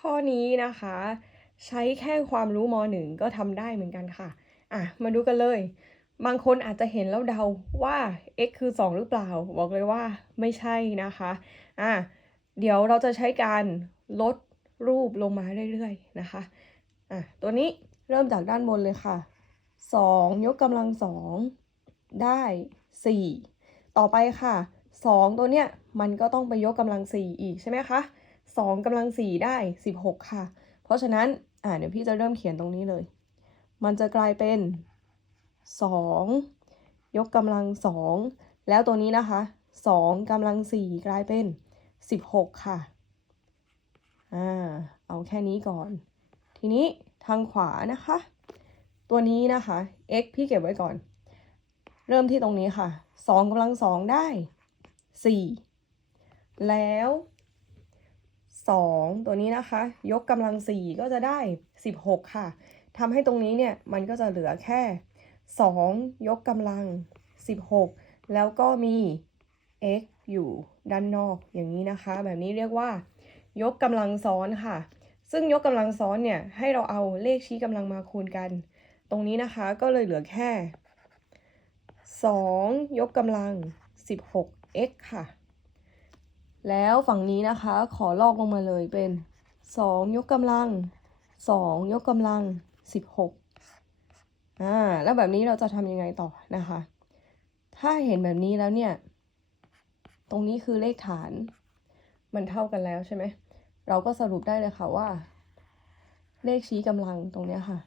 ข้อนี้นะคะ ใช้แค่ความรู้ม .1 ก็ทำได้เหมือนกันค่ะ อะ มาดูกันเลย บางคนอาจจะเห็นแล้วเดาว่า x คือ 2 หรือเปล่า บอกเลยว่าไม่ใช่นะคะ อะ เดี๋ยวเราจะใช้การลดรูปลงมาเรื่อยๆนะคะ อะ ตัวนี้เริ่มจากด้านบนเลยค่ะ 2 ยกกำลัง2ได้ 4 ต่อไปค่ะ 2 ตัวเนี้ยมันก็ต้องไปยกกำลัง 4 อีกใช่ไหมคะ 2กำลัง 4 ได้ 16 ค่ะ เพราะฉะนั้น อ่า เดี๋ยวพี่จะเริ่มเขียนตรงนี้เลย มันจะกลายเป็น 2 ยกกำลัง 2 แล้วตัวนี้นะคะ 2กำลัง 4 กลายเป็น 16 ค่ะ อ่า เอาแค่นี้ก่อน ทีนี้ทางขวานะคะ ตัวนี้นะคะ x พี่เก็บไว้ก่อน เริ่มที่ตรงนี้ค่ะ 2กำลัง 2 ได้ 4 แล้ว 2 ตัวนี้นะคะ ยกกำลัง 4 ก็จะได้ 16 ค่ะทำให้ตรงนี้เนี่ยมันก็จะเหลือแค่ 2 ยกกำลัง 16 แล้วก็มี x อยู่ด้านนอกอย่างนี้นะคะ แบบนี้เรียกว่า ยกกำลังซ้อนค่ะ ซึ่งยกกำลังซ้อนเนี่ยให้เราเอาเลขชี้กำลังมาคูณกัน ตรงนี้นะคะก็เลยเหลือแค่ 2 ยกกำลัง 16x ค่ะ แล้วฝั่งนี้นะคะขอลอกลงมาเลยเป็น 2 ยกกำลัง 2 ยกกำลัง 16อ่าแล้วแบบนี้เราจะทำยังไงต่อนะคะ ถ้าเห็นแบบนี้แล้วเนี่ย ตรงนี้คือเลขฐาน มันเท่ากันแล้วใช่ไหม เราก็สรุปได้เลยค่ะว่า เลขชี้กำลังตรงนี้ค่ะ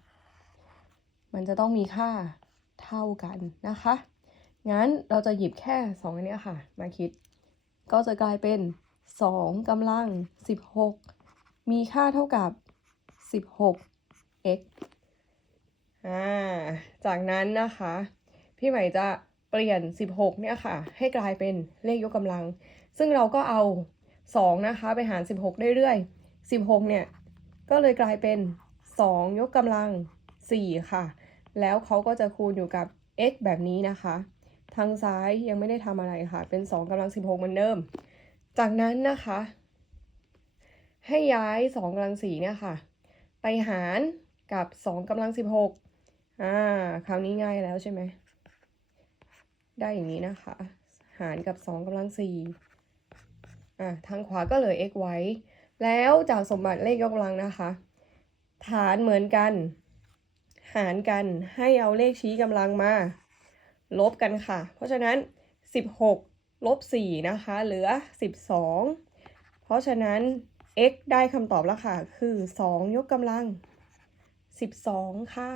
มันจะต้องมีค่าเท่ากันนะคะ งั้นเราจะหยิบแค่สองอันนี้ค่ะ มาคิด ก็จะกลายเป็น 2กำลัง 16 มีค่าเท่ากับ 16 x อ่า จากนั้นนะคะ พี่ใหม่จะเปลี่ยน 16 เนี่ยค่ะ ให้กลายเป็นเลขยกกำลัง ซึ่งเราก็เอา 2 นะคะ ไปหาร 16 เรื่อยๆ 16 เนี่ย ก็เลยกลายเป็น 2 ยกกำลัง 4 ค่ะ แล้วเขาก็จะคูณอยู่กับ x แบบนี้นะคะ ทางซ้ายยังไม่ได้ทำอะไรค่ะ เป็น2กำลัง16เหมือนเดิม จากนั้นนะคะ ให้ย้าย2กำลัง4เนี่ยค่ะ ไปหารกับ2กำลัง16อ่า คราวนี้ง่ายแล้วใช่ไหม ได้อย่างนี้นะคะ หารกับ2กำลัง4อ่าทางขวาก็เหลือ x ไว้ แล้วจากสมบัติเลขยกกำลังนะคะ ฐานเหมือนกัน หารกันให้เอาเลขชี้กำลังมา ลบกันค่ะ เพราะฉะนั้น 16 ลบ 4 นะคะ เหลือ 12 เพราะฉะนั้น x ได้คำตอบแล้วค่ะ คือ 2 ยกกำลัง 12 ค่ะ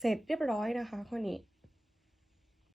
เสร็จเรียบร้อยนะคะข้อนี้